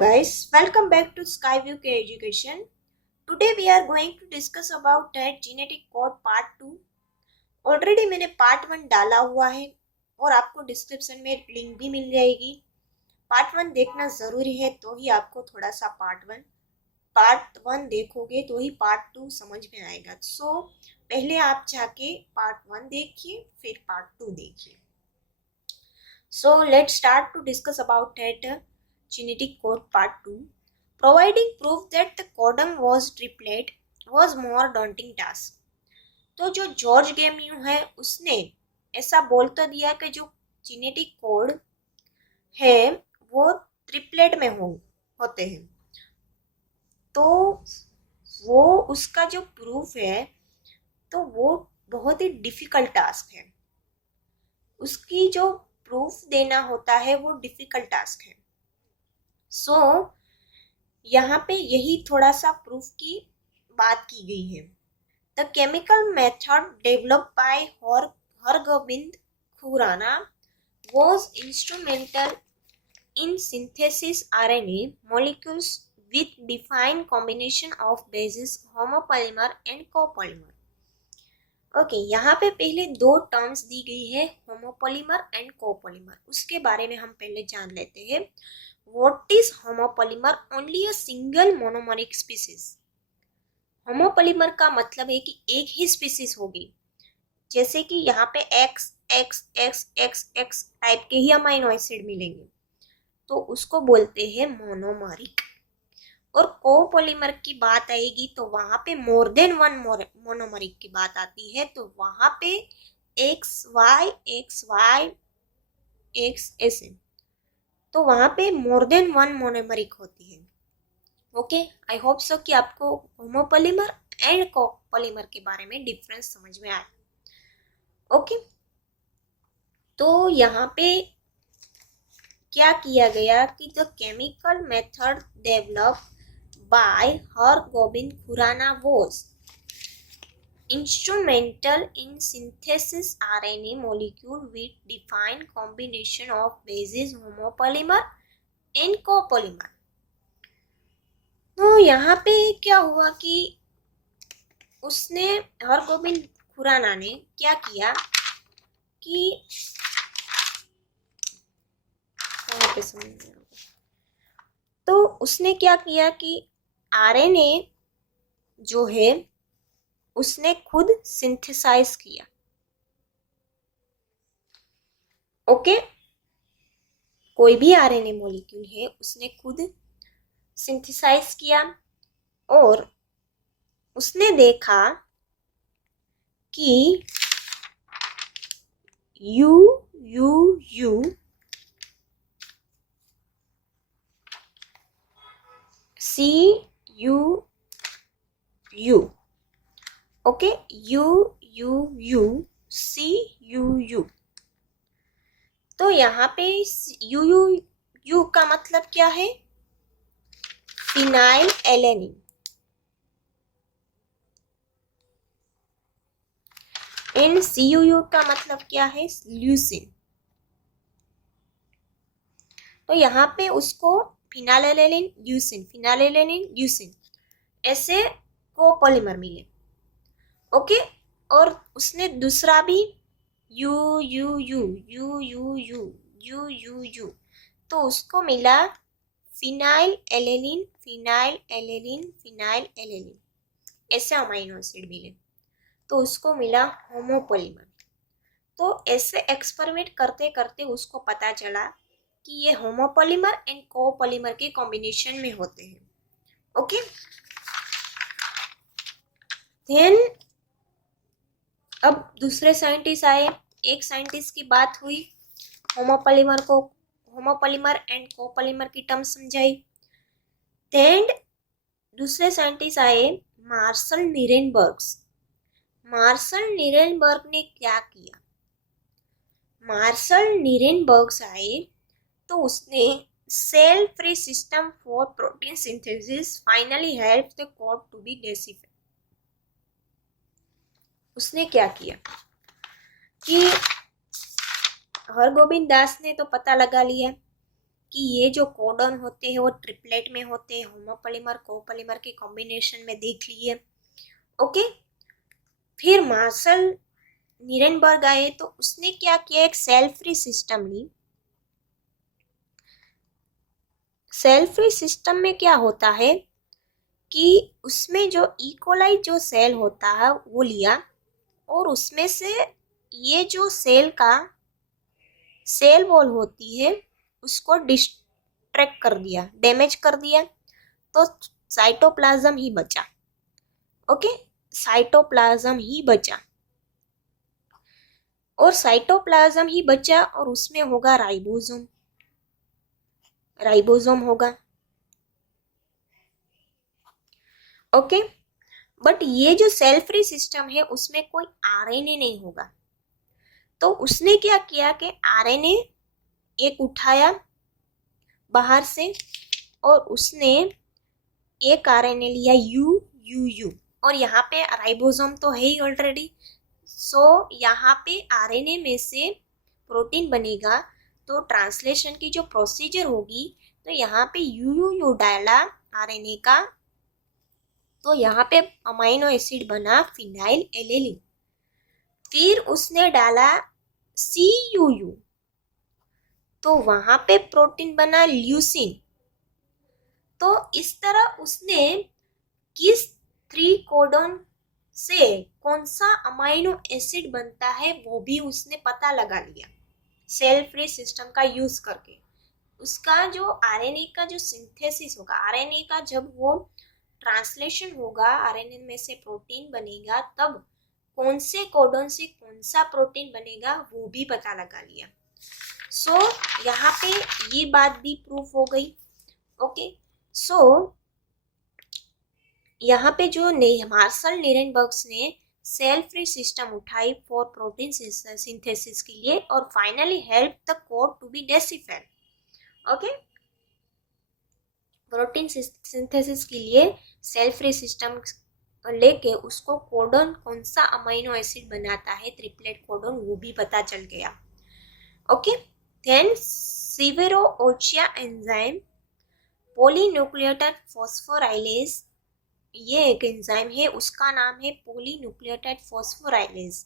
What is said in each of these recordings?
guys, welcome back to Skyview K Education. Today we are going to discuss about that genetic code part 2. Already मैंने part 1 डाला हुआ है और आपको description में लिंक भी मिल जाएगी. पार्ट 1 देखना ज़रूरी है तो ही आपको थोड़ा सा पार्ट 1 देखोगे तो ही पार्ट 2 समझ में आएगा. सो पहले आप जाके पार्ट 1 देखिए फिर पार्ट 2 देखिए. So let's start to discuss about that genetic code part 2. Providing proof that the codon was triplet was more daunting task. तो जो जॉर्ज गेम्यू है उसने ऐसा बोल तो दिया कि जो जेनेटिक कोड है वो ट्रिपलेट में होते हैं. तो वो उसका जो प्रूफ है तो वो बहुत ही डिफिकल्ट टास्क है. उसकी जो प्रूफ देना होता है वो डिफिकल्ट टास्क है. सो यहाँ पे यही थोड़ा सा प्रूफ की बात की गई है. The chemical method developed by Hargobind Khorana was instrumental in synthesis RNA molecules with defined combination of bases homopolymer and copolymer. Okay यहाँ पे पहले दो टर्म्स दी गई है, होमोपोलीमर एंड कोपोलीमर. उसके बारे में हम पहले जान लेते हैं. What is homopolymer? Only a single monomeric species. Homopolymer का मतलब है कि एक ही स्पीसीज होगी. जैसे कि यहाँ पे x x x x x type के ही अमाइनो एसिड मिलेंगे तो उसको बोलते हैं मोनोमरिक. और कोपोलीमर की बात आएगी तो वहां पे मोर देन वन मोनोमरिक की बात आती है. तो वहां पे एक्स वाई एक्स ऐसे तो वहां पे मोर देन वन मोनोमरिक होती है. ओके, आई होप सो कि आपको होमोपोलीमर एंड कोपोलीमर के बारे में डिफरेंस समझ में आया. ओके, तो यहाँ पे क्या किया गया कि the chemical method develop by Hargobind Khurana was instrumental in synthesis RNA molecule with defined combination of bases homopolymer and copolymer. तो यहाँ पे क्या हुआ कि उसने हरगोबिंद खुराना ने क्या किया कि तो उसने क्या किया कि आरएनए जो है उसने खुद सिंथेसाइज किया. ओके, कोई भी आरएनए मॉलिक्यूल है उसने खुद सिंथेसाइज किया और उसने देखा कि यू CUU. Okay, CUU. तो यहाँ पे UU का मतलब क्या है? Phenyl alanine. एंड CUU का मतलब क्या है? ल्यूसिन. तो यहाँ पे उसको फिनाइलेनिन ल्यूसिन ऐसे कोपोलीमर मिले. ओके, और उसने दूसरा भी UU तो उसको मिला फिनाइल एलेनिन ऐसे अमाइनो एसिड मिले तो उसको मिला होमोपोलीमर. तो ऐसे एक्सपेरिमेंट करते करते उसको पता चला कि ये होमोपोलीमर एंड कोपोलीमर के कॉम्बिनेशन में होते हैं. ओके, देन अब दूसरे साइंटिस्ट आए. एक साइंटिस्ट की बात हुई, होमोपोलीमर एंड कोपोलीमर की टर्म समझाई. देन दूसरे साइंटिस्ट आए मार्शल नीरेनबर्ग ने क्या किया? मार्शल नीरेनबर्ग आए तो उसने cell free system for protein synthesis finally help the code to be deciphered. उसने क्या किया कि हरगोबिंद दास ने तो पता लगा लिया कि ये जो कोडॉन होते हैं वो ट्रिपलेट में होते हैं, होमोपॉलीमर कोपॉलीमर के कॉम्बिनेशन में देख लिए। ओके, फिर मार्शल नीरेनबर्ग आए तो उसने क्या किया, एक सेल फ्री सिस्टम ली। सेल फ्री सिस्टम में क्या होता है कि उसमें जो इकोलाई जो सेल होता है वो लिया और उसमें से ये जो सेल का सेल वॉल होती है उसको डिस्ट्रैक्ट कर दिया, डैमेज कर दिया, तो साइटोप्लाज्म ही बचा। ओके, साइटोप्लाज्म ही बचा और साइटोप्लाज्म ही बचा और उसमें होगा राइबोसोम, राइबोसोम होगा। ओके, बट ये जो सेल फ्री सिस्टम है उसमें कोई आरएनए नहीं होगा। तो उसने क्या किया कि आरएनए एक उठाया बाहर से और उसने एक आरएनए लिया यू और यहाँ पे राइबोसोम तो है ही ऑलरेडी। सो यहाँ पे आरएनए में से प्रोटीन बनेगा तो ट्रांसलेशन की जो प्रोसीजर होगी तो यहाँ पे यू डाला आरएनए का, तो यहाँ पे अमाइनो एसिड बना फिनाइल एलेनिन। फिर उसने डाला CUU तो वहां पे प्रोटीन बना ल्यूसिन। तो इस तरह उसने किस 3 कोडॉन से कौन सा अमाइनो एसिड बनता है वो भी उसने पता लगा लिया सेल फ्री सिस्टम का यूज करके। उसका जो आरएनए का जो सिंथेसिस होगा, आरएनए का जब वो ट्रांसलेशन होगा, आरएनए में से प्रोटीन बनेगा, तब कौन से कोडॉन से कौन सा प्रोटीन बनेगा वो भी पता लगा लिया। सो यहाँ पे ये बात भी प्रूफ हो गई। ओके, सो यहाँ पे जो मार्शल नीरेनबर्ग्स ने सेल फ्री सिस्टम उठाई फॉर प्रोटीन सिंथेसिस के लिए और finally help the code to be deciphered. Okay, protein synthesis के लिए सेल फ्री सिस्टम लेके उसको कोडॉन कौन सा अमाइनो एसिड बनाता है, ट्रिपलेट कोडॉन, वो भी पता चल गया। Okay, then Severo Ochoa enzyme polynucleotide phosphorylase, ये एक एंजाइम है, उसका नाम है पॉलीन्यूक्लियोटाइड फॉस्फोराइलेज।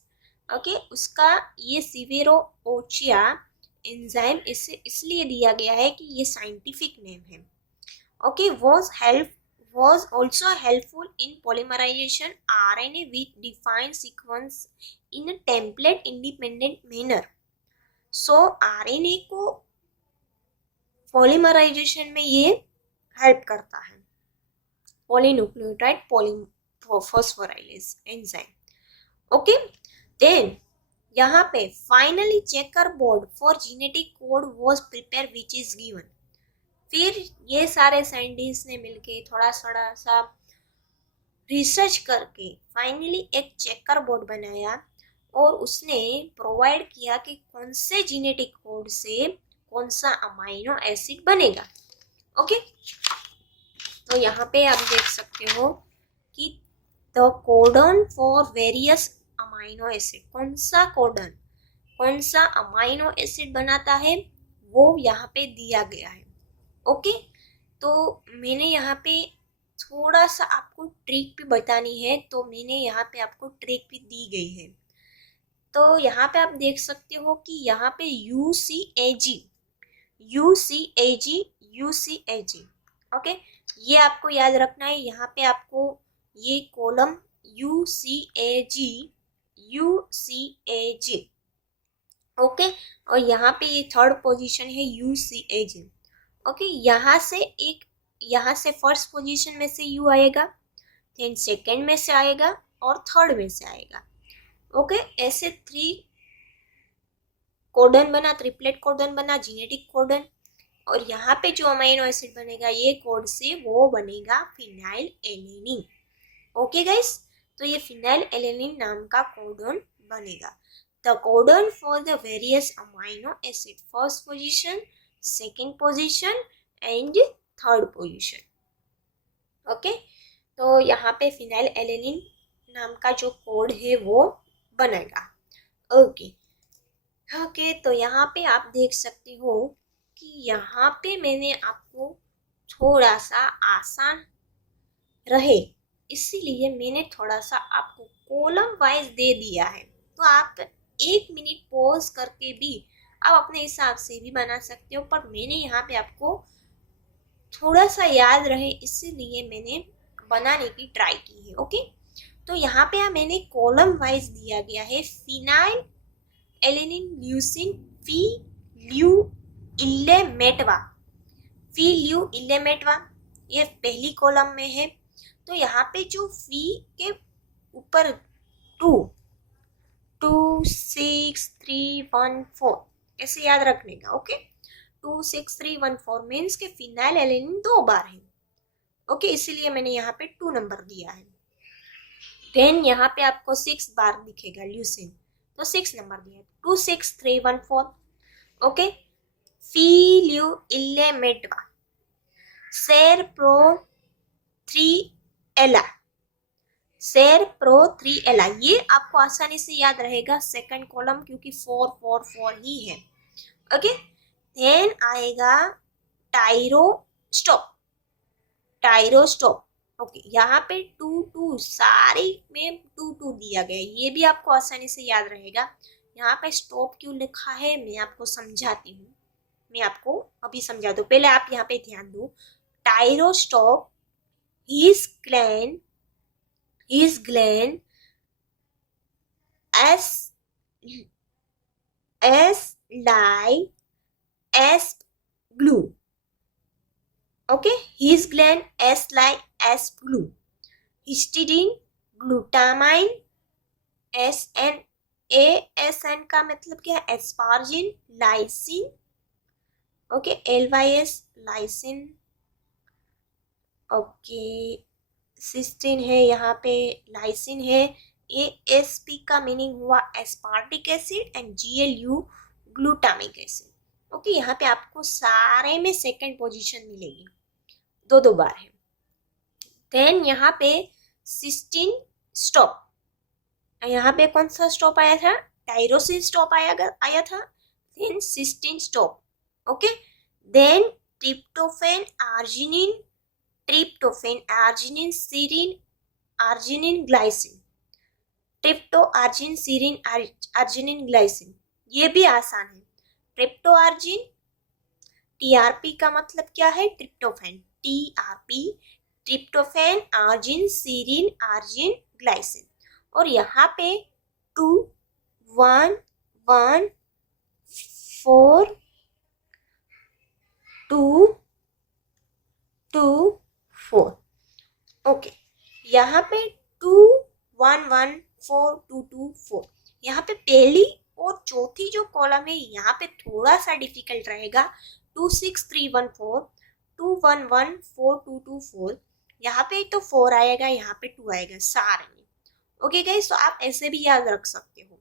ओके, उसका ये सीवेरोओचिया एंजाइम इसलिए दिया गया है कि ये साइंटिफिक नेम है। Okay, was also helpful in polymerization RNA with defined sequence in a template independent manner. So RNA को polymerization में ये हेल्प करता है, polynucleotide phosphorylase enzyme. Okay, then यहाँ पे finally checkerboard for genetic code was prepared which is given. फिर ये सारे साइंटिस्ट ने मिलके थोड़ा सा रिसर्च करके फाइनली एक चेकर बोर्ड बनाया और उसने प्रोवाइड किया कि कौन से जेनेटिक कोड से कौन सा अमाइनो एसिड बनेगा। ओके, तो यहाँ पे आप देख सकते हो कि the codon for various amino acid, कौन सा कोडन कौन सा अमाइनो एसिड बनाता है वो यहाँ पे दिया गया है। ओके, तो मैंने यहाँ पे थोड़ा सा आपको ट्रिक भी बतानी है, तो मैंने यहाँ पे आपको ट्रिक भी दी गई है। तो यहाँ पे आप देख सकते हो कि यहाँ पे UCAG, ओके, ये आपको याद रखना है। यहाँ पे आपको ये कॉलम UCAG, ओके, और यहाँ पे ये थर्ड पोजीशन है UCAG। ओके, यहाँ से फर्स्ट पोजीशन में से यू आएगा, देन सेकंड में से आएगा और थर्ड में से आएगा। ओके, ऐसे 3 कोडन बना, ट्रिपलेट कोडन बना, जेनेटिक कोडन, और यहाँ पे जो अमाइनो एसिड बनेगा ये कोड से वो बनेगा फिनाइल एलेनिन। ओके गाइस, तो ये फिनाइल एलेनिन नाम का कोडन बनेगा। The codon for the various amino acid, first position, second position and third position. Okay, तो यहाँ पे फिनाइल एलेनिन नाम का जो कोड है वो बनेगा। ओके, तो यहाँ पे आप देख सकते हो कि यहाँ पे मैंने आपको थोड़ा सा आसान रहे इसीलिए मैंने थोड़ा सा आपको कॉलम वाइज दे दिया है। तो आप 1 मिनट पॉज करके भी आप अपने हिसाब से भी बना सकते हो, पर मैंने यहाँ पे आपको थोड़ा सा याद रहे इसीलिए मैंने बनाने की ट्राई की है। ओके, तो यहाँ पे मैंने कॉलम वाइज दिया गया है फिनाइल एलेनिन ल्यूसिन फी ल्यू इल्लेमेटवा। फी ल्यू इल्लेमेटवा ये पहली कॉलम में है। तो यहाँ पे जो फी के ऊपर 2 6 3 1 4 ऐसे याद रखने का। ओके, 2 6 3 1 4 मीन्स के फिनाइल एलेनिन 2 बार है। ओके, इसीलिए मैंने यहाँ पे 2 नंबर दिया है। देन यहाँ पे आपको 6 बार दिखेगा ल्यूसिन, तो 6 नंबर दिया है। 2 6 3 1 4। ओके, फील्यू इल्लेमेटवा सेर प्रो 3 एला, सेर प्रो 3 एला, ये आपको आसानी से याद रहेगा सेकंड कॉलम, क्योंकि 4 4 4 ही है। ओके, देन आएगा टायरो स्टॉप, टायरो स्टॉप। ओके, यहाँ पे 2 2 सारी में 2 2 दिया गया, ये भी आपको आसानी से याद रहेगा। यहाँ पे स्टॉप क्यों लिखा है मैं आपको समझाती हूँ, मैं आपको अभी समझा दूँ, पहले आप यहाँ पे ध्यान दो। टायरो stop his gland as like as glue. Okay, his gland as like as glue. Histidine, glutamine, SN का मतलब क्या है? Asparagine, lysine. Okay, LYS lysine. Okay, cysteine है, यहाँ पे लाइसिन है। ASP का मीनिंग हुआ aspartic acid and GLU glutamic acid. Okay, यहाँ पे आपको सारे में सेकंड पोजीशन मिलेगी, 2 2 बार है। देन यहाँ पे सिस्टीन स्टॉप, यहाँ पे कौन सा स्टॉप आया था? टायरोसिन स्टॉप आया था। Then cysteine stop. Okay, then tryptophan, arginine, tryptophan, arginine, serine, arginine, glycine. Trypto argin, serine, arginine, glycine, ये भी आसान है। ट्रिप्टो आर्जिन, TRP का मतलब क्या है? Tryptophan, TRP, tryptophan, आर्जिन, सीरिन, आर्जिन, glycine. और यहाँ पे 2 1 1 4 2 2 4। ओके, यहाँ पे 2 1 1 4 2 2 4। यहाँ पे पहली और चौथी जो कॉलम है यहाँ पे थोड़ा सा डिफिकल्ट रहेगा। 2 6 3 1 4, 2 1 1 4 2 2 4। यहाँ पे तो 4 आएगा, यहाँ पे 2 आएगा सारे में। ओके गाइस, तो आप ऐसे भी याद रख सकते हो।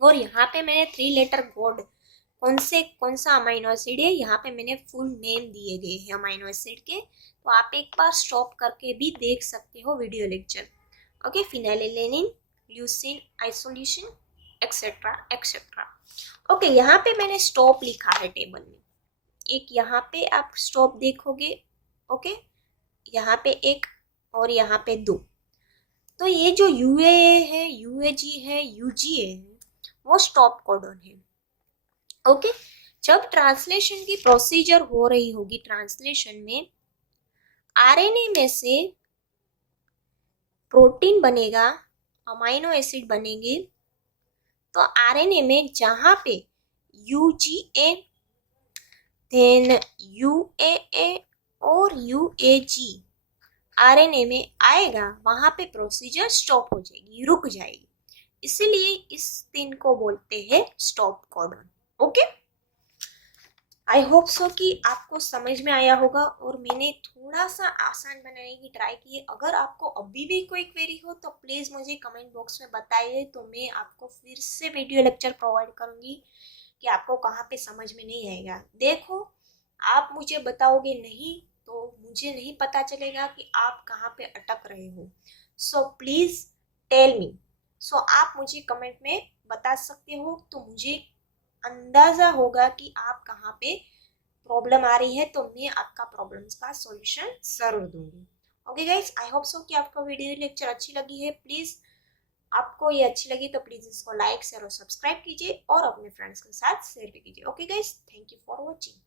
और यहाँ पे मैंने 3 लेटर कोड कौन सा अमाइनो एसिड है, यहाँ पे मैंने फुल नेम दिए गए हैं अमाइनो एसिड के, तो आप एक बार स्टॉप करके भी देख सकते हो video lecture. Okay, phenylalanine, leucine, आइसोल्यूशन, etcetera etcetera. Okay, यहाँ पे मैंने स्टॉप लिखा है टेबल में, एक यहाँ पे आप स्टॉप देखोगे। ओके, यहाँ पे एक और यहाँ पे 2। तो ये जो UAA है, UAG है, UGA है, वो स्टॉप कोडन है। ओके, जब ट्रांसलेशन की प्रोसीजर हो रही होगी, ट्रांसलेशन में RNA में से प्रोटीन बनेगा, अमाइनो एसिड बनेंगे। तो RNA में जहाँ पे UGA, देन UAA और UAG RNA में आएगा, वहाँ पे प्रोसीजर स्टॉप हो जाएगी, रुक जाएगी। इसीलिए इस दिन को बोलते हैं stop codon. Okay, I hope so कि आपको समझ में आया होगा और मैंने थोड़ा सा आसान बनाने की ट्राई की है। अगर आपको अभी भी कोई क्वेरी हो तो प्लीज़ मुझे कमेंट बॉक्स में बताइए, तो मैं आपको फिर से वीडियो लेक्चर प्रोवाइड करूँगी कि आपको कहाँ पे समझ में नहीं आएगा। देखो, आप मुझे बताओगे नहीं तो मुझे नहीं पता चलेगा कि आप कहाँ पे अटक रहे हो। So please tell me. सो आप मुझे कमेंट में बता सकते हो, तो मुझे अंदाज़ा होगा कि आप कहाँ पे प्रॉब्लम आ रही है तो मैं आपका प्रॉब्लम्स का सॉल्यूशन जरूर दूंगी। Okay guys, I hope so कि आपको वीडियो लेक्चर अच्छी लगी है। प्लीज, आपको ये अच्छी लगी तो प्लीज इसको लाइक शेयर और सब्सक्राइब कीजिए और अपने फ्रेंड्स के साथ शेयर भी कीजिए। Okay guys, thank you for watching.